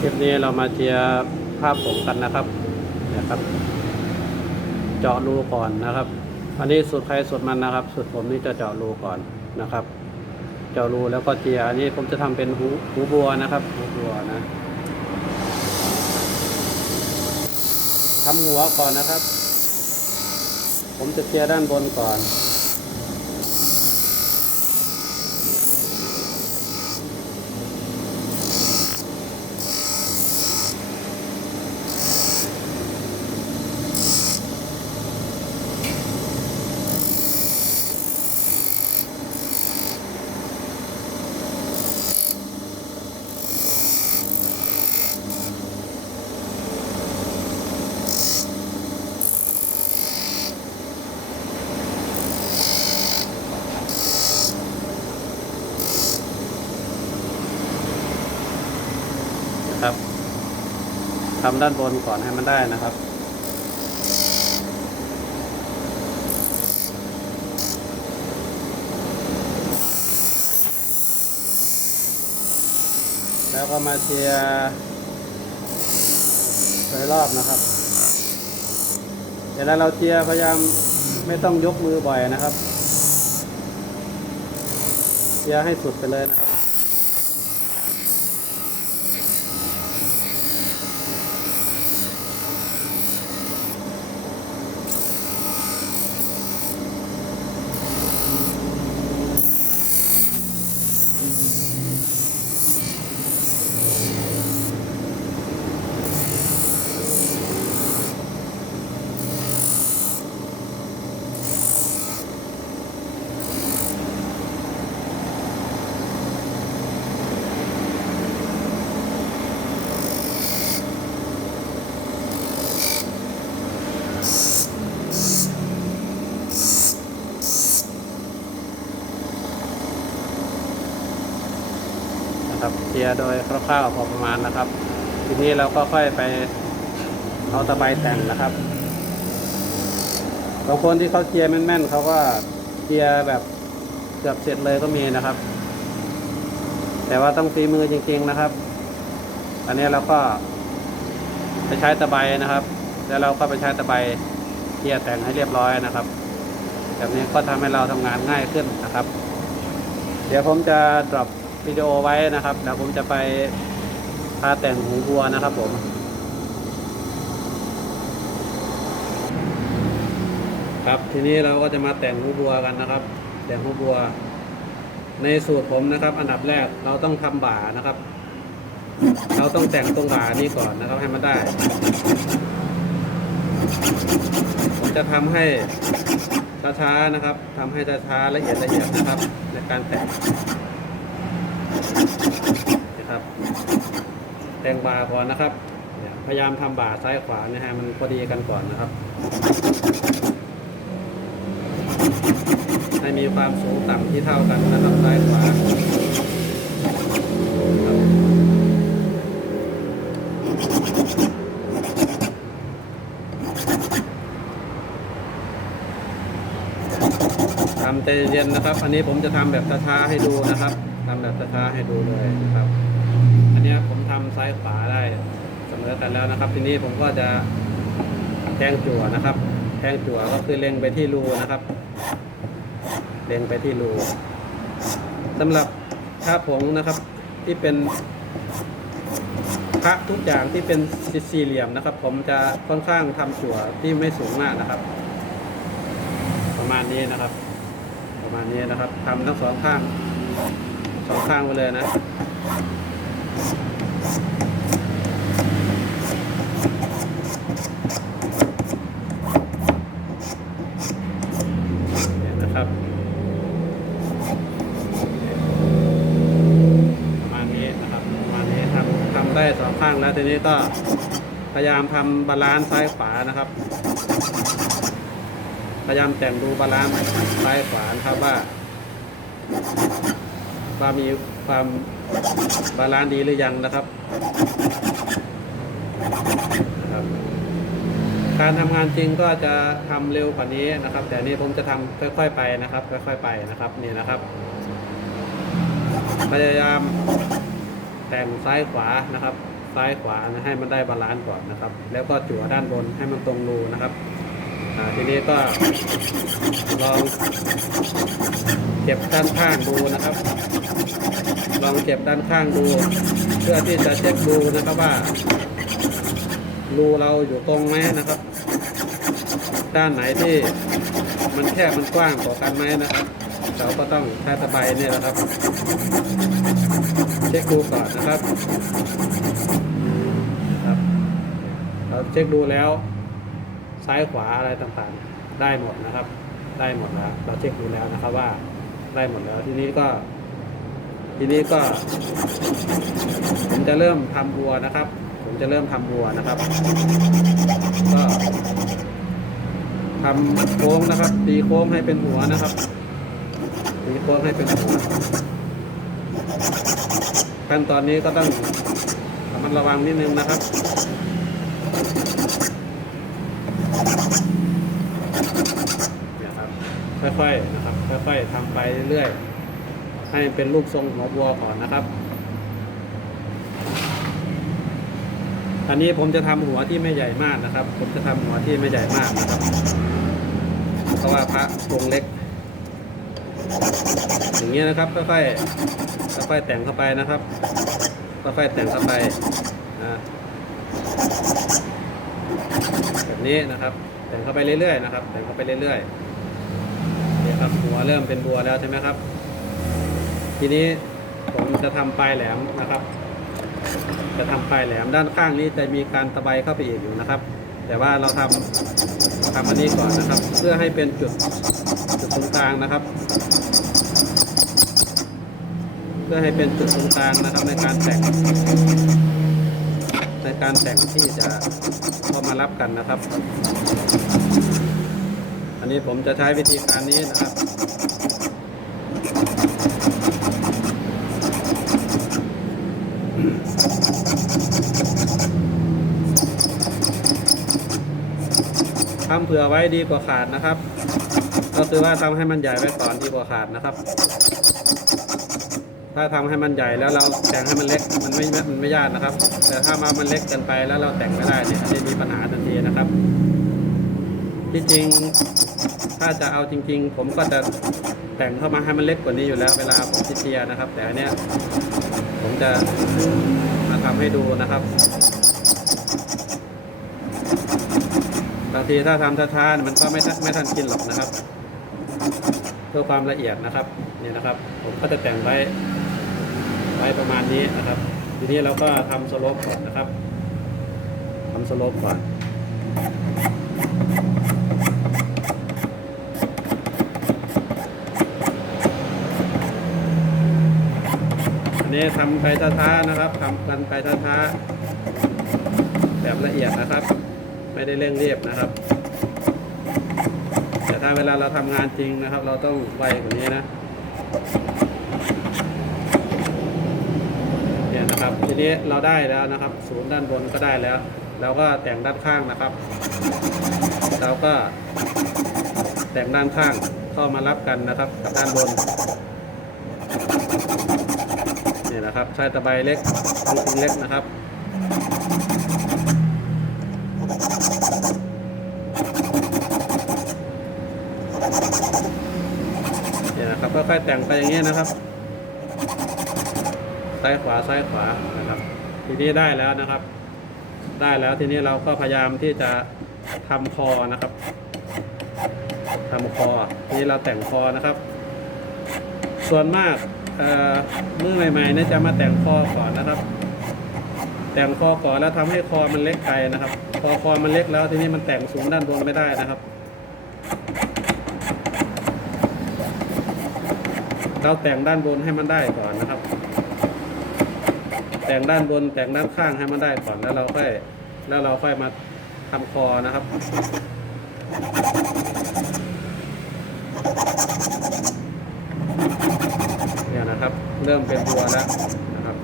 คลิปนี้เรามาเจียร์ภาพผมกันนะครับนะครับ เจาะรูก่อนนะครับ อันนี้สูตรใครสูตรมันนะครับสูตรผมนี่จะเจาะรูก่อนนะครับ เจาะรูแล้วก็เจียอันนี้ผมจะทำเป็นหูหูบัวนะครับหูบัวนะทำหัวก่อนนะครับ ผมจะเจียด้านบนก่อน ทำด้านบนก่อนให้มันได้นะครับ แล้วก็มาเชียร์โดยรอบนะครับเวลาเราเชียร์พยายามไม่ต้องยกมือบ่อยนะครับเชียร์ให้สุดไปเลยนะครับ จียโดยคร่าวๆพอประมาณนะครับ ทีนี้เราก็ค่อยไปเอาตะไบแต่งนะครับบางคนที่เขาเจียแม่นๆเขาก็เจียแบบเกือบเสร็จเลยก็มีนะครับ แต่ว่าต้องฝีมือจริง ๆนะครับ อันนี้เราก็ไปใช้ตะไบนะครับ แล้วเราก็ไปใช้ตะไบเจียแต่งให้เรียบร้อยนะครับ แบบนี้ก็ทำให้เราทำงานง่ายขึ้นนะครับ เดี๋ยวผมจะ drop วิดีโอไว้นะครับเดี๋ยวผมจะไปพาแต่งหูบัวนะครับผมครับทีนี้เราก็จะมาแต่งหูบัวกันนะครับ แต่งหูบัว ในสูตรผมนะครับ อันดับแรกเราต้องทำบ่านะครับ เราต้องแต่งตรงบ่านี้ก่อนนะครับให้มันได้ผมจะทำให้ช้าๆนะครับทำให้ช้าๆละเอียดละเอียดนะครับ ในการแต่ง นะครับ แต่งบ่าก่อนนะครับ พยายามทำบ่าซ้ายขวาเนี่ยให้มันพอดีกันก่อนนะครับ ให้มีความสูงต่ำที่เท่ากันนะครับซ้ายขวาทำใจเย็นนะครับ อันนี้ผมจะทำแบบช้าๆให้ดูนะครับ ทำแบบช้าๆให้ดูเลยนะครับ อันนี้ผมทำซ้ายขวาได้เสมอกันแล้วนะครับ ทีนี้ผมก็จะแทงจั่วนะครับ แทงจั่วก็คือเล็งไปที่รูนะครับ เล็งไปที่รูสำหรับผ้าผงนะครับที่เป็นพระทุกอย่างที่เป็นสี่เหลี่ยมนะครับ ผมจะค่อนข้างทำจั่วที่ไม่สูงมากนะครับ ประมาณนี้นะครับ ประมาณนี้นะครับทำทั้งสองข้าง สองข้างไปเลยนะเนี่ยนะครับมาณนี้นะครับมาณนี้ทำทำได้สองข้างแล้วทีนี้ก็พยายามทำบาลานซ์ซ้ายขวานะครับ พยายามแต่งดูบาลานซ์ซ้ายขวานะครับว่า ว่ามีความบาลานซ์ดีหรือยังนะครับนะครับ การทำงานจริงก็จะทำเร็วกว่านี้นะครับ แต่นี่ผมจะทำค่อยๆไปนะครับ ค่อยๆไปนะครับนี่นะครับพยายามแต่งซ้ายขวานะครับ ซ้ายขวานะให้มันได้บาลานซ์ก่อนนะครับ แล้วก็จั่วด้านบนให้มันตรงรูนะครับทีนี้ก็ลองเก็บด้านข้างดูนะครับ ลองเก็บด้านข้างดู เพื่อที่จะเช็คดูนะครับว่ารูเราอยู่ตรงไหมนะครับ ด้านไหนที่มันแคบมันกว้างกว่ากันไหมนะครับ เราก็ต้องใช้ตะไบเนี่ยนะครับ เช็คดูก่อนนะครับครับ เราเช็คดูแล้ว ซ้ายขวาอะไรต่างๆ ได้หมดนะครับ ได้หมดแล้ว เราเช็คดูแล้วนะครับว่าได้หมดแล้วทีนี้ก็ ทีนี้ก็ ผมจะเริ่มทำบัวนะครับ ผมจะเริ่มทำบัวนะครับ ก็ทำโค้งนะครับ ตีโค้งให้เป็นหัวนะครับ ตีโค้งให้เป็นหัวขั้นตอนนี้ก็ต้องระมัดระวังนิดนึงนะครับเนี่ยครับค่อยๆนะครับค่อยๆทำไปเรื่อยๆ ให้เป็นรูปทรงหัวบัวก่อนนะครับ อันนี้ผมจะทำหัวที่ไม่ใหญ่มากนะครับ ผมจะทำหัวที่ไม่ใหญ่มากนะครับ เพราะว่าพระองค์เล็ก อย่างเงี้ยนะครับค่อยๆค่อยๆแต่งเข้าไปนะครับค่อยๆแต่งเข้าไปนะแบบนี้นะครับ แต่งเข้าไปเรื่อยๆนะครับ แต่งเข้าไปเรื่อยๆนี่ครับหัวเริ่มเป็นบัวแล้วใช่ไหมครับ ทีนี้ผมจะทำปลายแหลมนะครับ จะทำปลายแหลมด้านข้างนี้จะมีการตะไบเข้าไปอีกอยู่นะครับ แต่ว่าเราทำทำอันนี้ก่อนนะครับ เพื่อให้เป็นจุดจุดตรงกลางนะครับ เพื่อให้เป็นจุดตรงกลางนะครับในการแต่งในการแต่งที่จะเข้ามารับกันนะครับ อันนี้ผมจะใช้วิธีการนี้นะครับ ทำเผื่อไว้ดีกว่าขาดนะครับ ก็คือว่าทำให้มันใหญ่ไว้ก่อนดีกว่าขาดนะครับ ถ้าทำให้มันใหญ่แล้วเราแต่งให้มันเล็กมันไม่มันไม่ยากนะครับ แต่ถ้ามามันเล็กเกินไปแล้วเราแต่งไม่ได้เนี่ยอันนี้มีปัญหาทันทีนะครับ ที่จริงถ้าจะเอาจริง ๆ ผมก็จะแต่งเข้ามาให้มันเล็กกว่านี้อยู่แล้วเวลาผมพิเทียนะครับ แต่อันเนี้ยผมจะมาทำให้ดูนะครับางทีถ้าทำช้าๆมันก็ไม่ทันไม่ทันกินหรอกนะครับ เพื่อความละเอียดนะครับนี่นะครับ ผมก็จะแต่งไว้ไว้ประมาณนี้นะครับ ทีนี้เราก็ทำสโลปก่อนนะครับทำสโลปก่อนอันนี้ทำไปช้าๆนะครับทำกันไปช้าๆแบบละเอียดนะครับ ไม่ได้เร่งรีบนะครับ แต่ถ้าเวลาเราทำงานจริงนะครับ เราต้องไวกว่านี้นะเนี่ยนะครับทีนี้เราได้แล้วนะครับ ศูนย์ด้านบนก็ได้แล้ว เราก็แต่งด้านข้างนะครับ เราก็แต่งด้านข้างเข้ามารับกันนะครับกับด้านบนเนี่ยนะครับใช้ตะไบเล็กลูกเล็กนะครับ เนี่ยนะ ค่อยๆแต่งไปอย่างนี้นะครับ ซ้ายขวาซ้ายขวานะครับ ทีนี้ได้แล้วนะครับ ได้แล้วทีนี้เราก็พยายามที่จะทำคอนะครับทำคอทีนี้เราแต่งคอนะครับ ส่วนมากเอ่อมือใหม่ๆเนี่ยจะมาแต่งคอก่อนนะครับ แต่งคอก่อนแล้วทำให้คอมันเล็กไปนะครับ พอคอมันเล็กแล้วทีนี้มันแต่งสูงด้านบนไม่ได้นะครับ เราแต่งด้านบนให้มันได้ก่อนนะครับ แต่งด้านบนแต่งด้านข้างให้มันได้ก่อนแล้วเราค่อยแล้วเราค่อยมาทำคอนะครับเนี่ยนะครับ เริ่มเป็นบัวแล้วนะครับ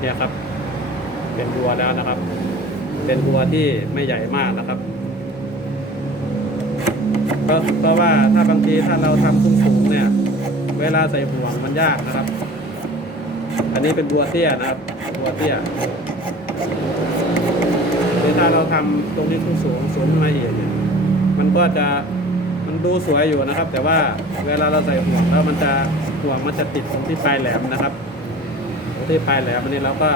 เนี่ยครับ เป็นบัวแล้วนะครับ เป็นบัวที่ไม่ใหญ่มากนะครับ เพราะเพราะว่าถ้าบางทีถ้าเราทำสูงๆเนี่ย เวลาใส่ห่วงมันยากนะครับ อันนี้เป็นบัวเตี้ยนะครับ บัวเตี้ยคือถ้าเราทำตรงนี้สูงสูงสูงมาอีกเนี่ย มันก็จะมันดูสวยอยู่นะครับ แต่ว่าเวลาเราใส่ห่วงแล้วมันจะห่วงมันจะติดตรงที่ปลายแหลมนะครับตรงที่ปลายแหลมอันนี้เราก็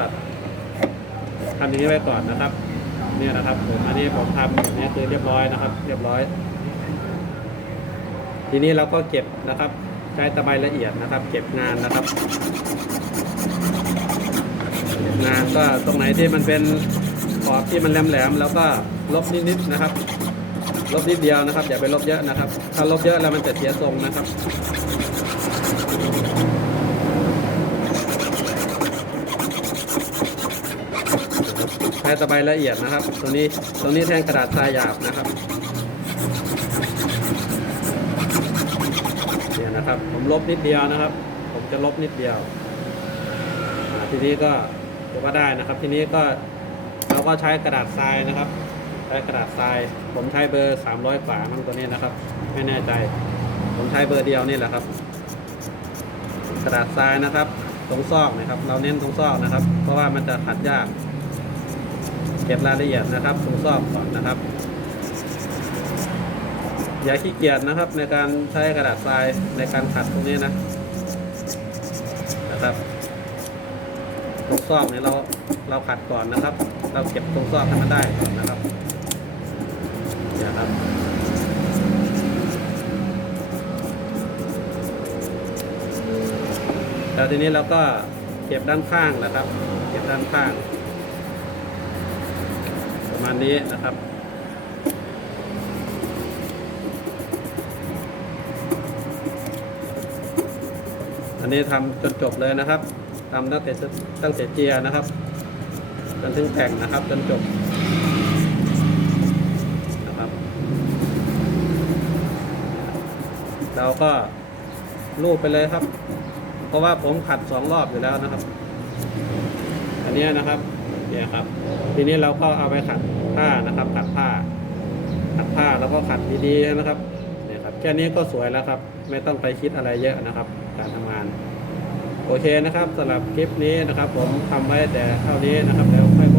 ทำอย่างนี้ไว้ก่อนนะครับ เนี่ยนะครับผมอันนี้ผมทำอย่างนี้คือเรียบร้อยนะครับ เรียบร้อย ทีนี้เราก็เก็บนะครับใช้ตะไบละเอียดนะครับ เก็บงานนะครับเก็บงานก็ตรงไหนที่มันเป็นขอบที่มันแหลมๆแล้วก็ลบนิดๆนะครับ ลบนิดเดียวนะครับ อย่าไปลบเยอะนะครับ ถ้าลบเยอะแล้วมันจะเสียทรงนะครับใช้ตะไบละเอียดนะครับ ตรงนี้ตรงนี้แท่งกระดาษทรายหยาบนะครับ นะครับ ผมลบนิดเดียวนะครับ ผมจะลบนิดเดียวทีนี้ก็ถือว่าได้นะครับ ทีนี้ก็เราก็ใช้กระดาษทรายนะครับ ใช้กระดาษทราย ผมใช้เบอร์ 300กว่านั่นตัวนี้นะครับ ไม่แน่ใจ ผมใช้เบอร์เดียวนี่แหละครับ กระดาษทรายนะครับ ตรงซอกนะครับ เราเน้นตรงซอกนะครับ เพราะว่ามันจะขัดยาก เก็บรายละเอียดนะครับ ตรงซอกก่อนนะครับ อย่าขี้เกียจนะครับ ในการใช้กระดาษทรายในการขัดตรงนี้นะนะครับตรงซอกเนี่ยเราเราขัดก่อนนะครับ เราเก็บตรงซอกให้มันได้ก่อนนะครับเนี่ยครับแล้วทีนี้เราก็เก็บด้านข้างนะครับ เก็บด้านข้าง ประมาณนี้นะครับ อันนี้ทำจนจบเลยนะครับทำตั้งแต่ตั้งแต่เจียนะครับจนถึงแต่งนะครับ จนจบนะครับ เราก็รูปไปเลยครับ เพราะว่าผมขัดสองรอบอยู่แล้วนะครับ อันนี้นะครับเนี่ยครับ ทีนี้เราก็เอาไปขัดผ้านะครับขัดผ้าขัดผ้าแล้วก็ขัดดีๆนะครับ แค่นี้ก็สวยแล้วครับ ไม่ต้องไปคิดอะไรเยอะนะครับ การทำงาน โอเคนะครับสำหรับคลิปนี้นะครับ ผมทำไว้แต่เท่านี้นะครับแล้วค่อย